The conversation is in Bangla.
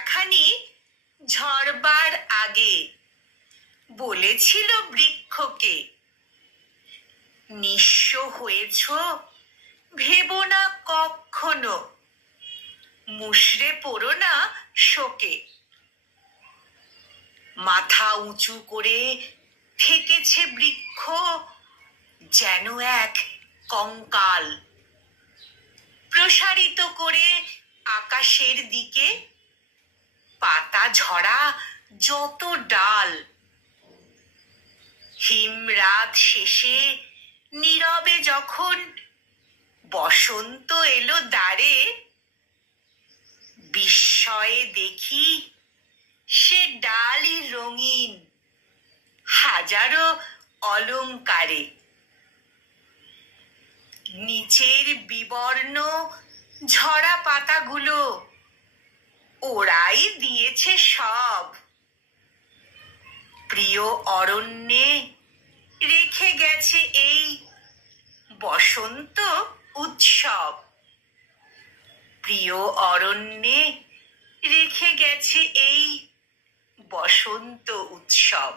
বর্ষাখানি ঝরবার আগে বলেছিল বৃক্ষকে, নিঃস্ব হয়েছ ভেবো না কখনো, মুষড়ে পড়ো না শোকে। মাথা উঁচু করে থেকেছে বৃক্ষ যেন এক কঙ্কাল, প্রসারিত করে আকাশের দিকে পাতা ঝরা যত ডাল। হিমরাত শেষে নীরবে যখন বসন্ত এলো দ্বারে, বিস্ময়ে দেখি সে ডালই রঙিন হাজারো অলংকারে। নিচের বিবর্ণ ঝরা পাতাগুলো ওরাই দিয়েছে সব, প্রিয় অরণ্যে রেখে গেছে এই বসন্ত উৎসব। প্রিয় অরণ্যে রেখে গেছে এই বসন্ত উৎসব।